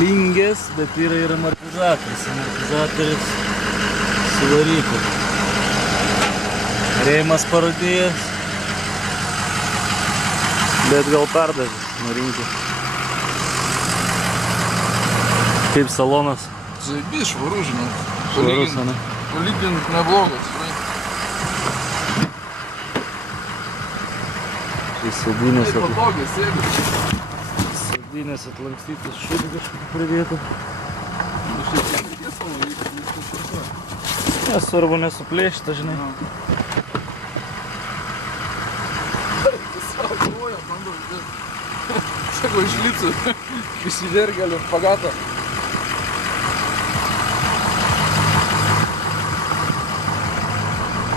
lingės, bet yra ir amortizatorius. Amortizatorius su varikliu. Rėjimas parodėjęs, bet gal perdavęs nuo rinkų. Kaip salonas? Zaibys, švarus, žinau. Švarus, ane? Palygint neblogas. Sėdynės Tai patogiai sėdi. Sėdynės atlankstytas šūdį kažkokį pridėtų. Nesvarbu nesuplėšta, žinai. Sako, išlyciu. Išsivergelį pagatą.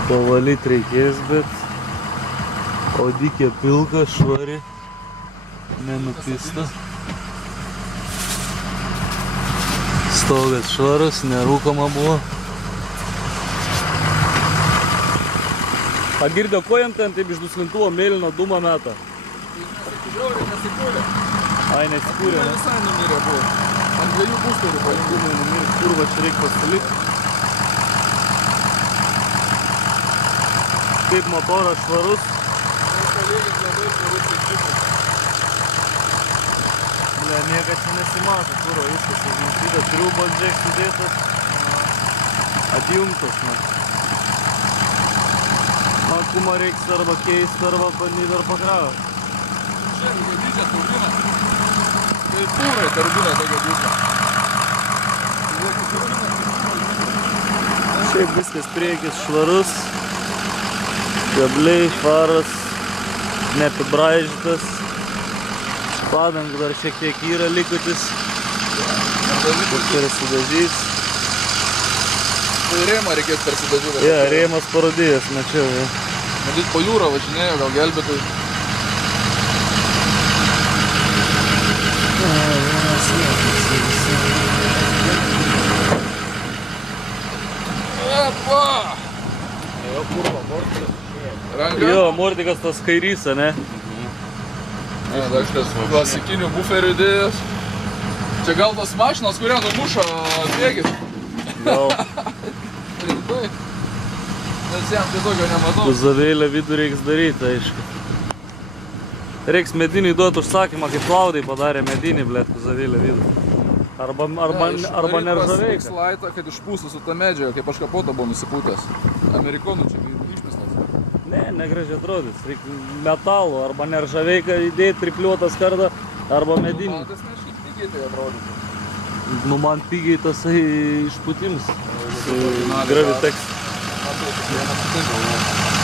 Pavalyt reikės, bet audikė pilka, švari, nenupista. Stogas švarus, nerūkama buvo. Pagirdė, ko jam ten taip iš duslintuvo mėlyno dūmą metą? Nesikūrė. Ai, nesikūrė, ne? Visai numirė buvo. Ant dviejų būsterių Dūmai numirė, kur va čia reikia pastalikti. Kaip motoras švarus. Palygint labai švarus skaičiukas. Bля, nieka čia nesimato, kuro viskas užmatyta, triubas džek sudėtas, atjungtas, na. Akumą reiks arba keist, arba bandyt ar pakrauti. Čia tokia dydžia turbina. Tai pūrai turbina tokia dydžia. Šiaip viskas priekis švarus, kabliai, faras, neapibraižytas. Padangų dar šiek tiek yra likutis, kur persidažys. Tai rėmą reikės persidažyti. Ja, rėmas parodėjęs, mačiau. Ja. Matyt, po jūrą važinėjo, gal gelbėtojai. Epa! Jo, kurva, mortikas. Ranka? Jo, mortikas tas kairys, ne? Dar šitas klasikinių buferių idėjas. Čia gal tas mašinas, kurią numuša bėgis. Gal. Rimtai. Nes jam tai tokio nematau. Kuzavėlę vidų reiks daryti, aišku. Reiks medinį duoti užsakymą, kaip Klaudai padarė medinį, blėt, kuzavėlę vidų. Arba neržaveiką. Slaitą, kad išpūstų su ta medžiaga, kaip aš kapotą buvau nusipūtęs. Amerikonų čia išmislas. Ne, negražiai atrodys. Reik metalų, arba neržaveiką įdėti, tripliuotą skardą, arba medinį. Man tas neškai pigiai tai atrodytų. Nu, man pigiai tasai išpūtims. Gravitex. Vienas sutinka.